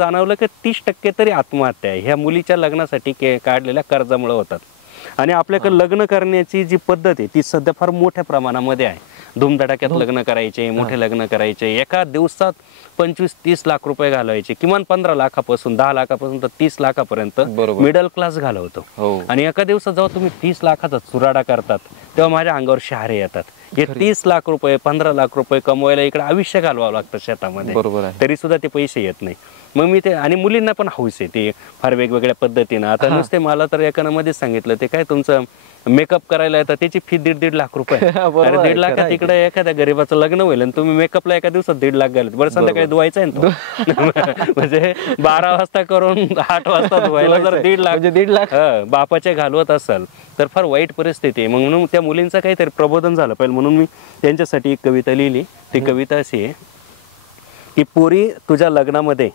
जाणवलं की 30% तरी आत्महत्या ह्या मुलीच्या लग्नासाठी काढलेल्या कर्जामुळे होतात. आणि आपल्याकडे लग्न करण्याची जी पद्धत आहे ती सध्या फार मोठ्या प्रमाणामध्ये आहे. धूमधडाक्यात लग्न करायचे, मोठे लग्न करायचे, एका दिवसात 25-30 लाख रुपये घालवायचे, किमान 15 लाखापासून 10 लाखापासून तर 30 लाखापर्यंत मिडल क्लास घालवतो. आणि एका दिवसात जेव्हा तुम्ही 30 लाखाचा चुराडा करतात तेव्हा माझ्या अंगावर शहारे येतात. हे 30 लाख रुपये 15 लाख रुपये कमवायला इकडे आयुष्य घालवावं लागतं शेतामध्ये, तरी सुद्धा ते पैसे येत नाही. मग मी ते, आणि मुलींना पण हौस आहे ते फार वेगवेगळ्या पद्धतीनं. आता नुसते मला तर एकानं मध्ये सांगितलं ते काय तुमचं मेकअप करायला येतं त्याची फी 1.5 लाख रुपये. अरे 1.5 लाखात इकडे एखाद्या गरीबाचं लग्न होईल आणि तुम्ही मेकअपला एका दिवसात 1.5 लाख घालत. बरं संध्याकाळी धुवायचं आहे ना म्हणजे 12 वाजता करून 8 वाजता धुवायला जर 1.5 लाख बापाचे घालवत असाल तर फार वाईट परिस्थिती आहे. म्हणून त्या मुलींचं काहीतरी प्रबोधन झालं पाहिजे म्हणून मी त्यांच्यासाठी एक कविता लिहिली. ती कविता अशी आहे की पोरी तुझ्या लग्नामध्ये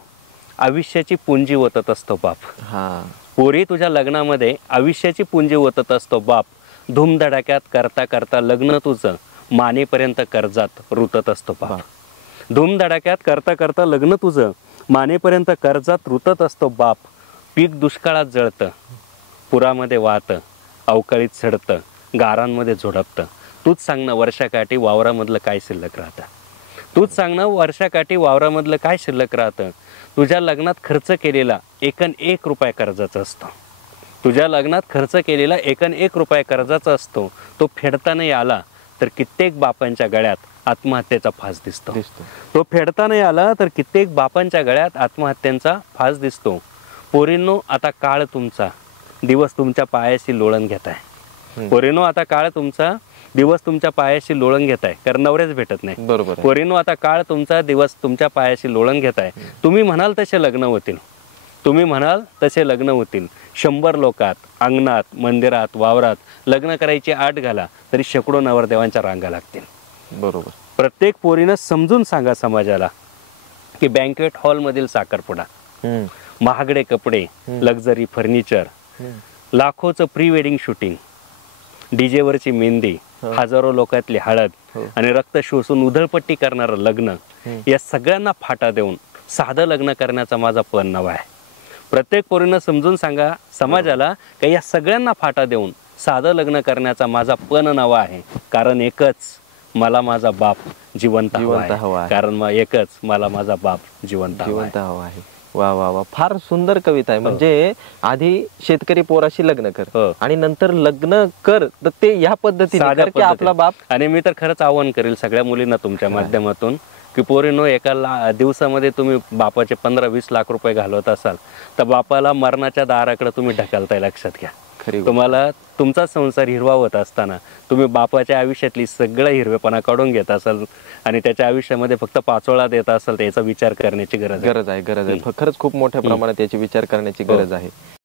आयुष्याची पुंजी ओतत असतो बाप. पोरी तुझ्या लग्नामध्ये आयुष्याची पुंजी ओतत असतो बाप. धूमधडाक्यात करता करता लग्न तुझं मानेपर्यंत कर्जात रुतत असतो बाप. धूमधडाक्यात करता करता लग्न तुझं मानेपर्यंत कर्जात रुतत असतो बाप. पीक दुष्काळात जळतं, पुरामध्ये वाहतं, अवकाळीत सडतं, गारांमध्ये झोडपतं. तूच सांग ना वर्षाकाठी वावरामधलं काय शिल्लक राहतं. तूच सांग ना वर्षाकाठी वावरामधलं काय शिल्लक राहतं. तुझ्या लग्नात खर्च केलेला 1 रुपया कर्जाचा असतो. तुझ्या लग्नात खर्च केलेला 1 रुपया कर्जाचा असतो. तो फेडता नाही आला तर कित्येक बापांच्या गळ्यात आत्महत्येचा फास दिसतो. तो फेडता नाही आला तर कित्येक बापांच्या गळ्यात आत्महत्यांचा फास दिसतो. पोरींनो आता काळ तुमचा, दिवस तुमच्या पायाशी लोळण घेत आहे. पोरींनो आता काळ तुमचा, दिवस तुमच्या पायाशी लोळण घेत आहे, कारण नवरेच भेटत नाही. बरोबर. पोरींनो आता काळ तुमचा, दिवस तुमच्या पायाशी लोळण घेत आहे. तुम्ही म्हणाल तसे लग्न होतील, तुम्ही म्हणाल तसे लग्न होतील. 100 लोकात, अंगणात, मंदिरात, वावरात लग्न करायची आट घाला तरी शेकडो नवरदेवांच्या रांगा लागतील. बरोबर. प्रत्येक पोरीनं समजून सांगा समाजाला की बँक्वेट हॉलमधील साखरपुडा, महागडे कपडे, लक्झरी फर्निचर, लाखोचं प्री वेडिंग शूटिंग, डीजेवरची मेहंदी, हजारो लोकातली हळद आणि रक्त शोषून उधळपट्टी करणारं लग्न, या सगळ्यांना फाटा देऊन साधं लग्न करण्याचा माझा पण नवा आहे. प्रत्येक पोरीनं समजून सांगा समाजाला की या सगळ्यांना फाटा देऊन साधं लग्न करण्याचा माझा पण नवा आहे. कारण एकच, मला माझा बाप जिवंत हवा आहे. कारण एकच, मला माझा बाप जिवंत हवा आहे. वा वा वा, फार सुंदर कविता आहे. म्हणजे आधी शेतकरी पोराशी लग्न कर आणि नंतर लग्न कर तर ते ह्या पद्धतीने की आपला बाप. आणि मी तर खरंच आवाहन करेल सगळ्या मुलींना तुमच्या माध्यमातून की पोरींनो, एका दिवसामध्ये तुम्ही बापाचे 15-20 लाख रुपये घालवत असाल तर बापाला मरणाच्या दाराकडे तुम्ही ढकलताय. लक्षात घ्या, तुम्हाला तुमचा संसार हिरवा होत असताना तुम्ही बापाच्या आयुष्यातली सगळं हिरवेपणा काढून घेत असाल आणि त्याच्या आयुष्यामध्ये फक्त पाचोळा देत असाल तर याचा विचार करण्याची गरज आहे. खरंच खूप मोठ्या प्रमाणात याची विचार करण्याची गरज आहे.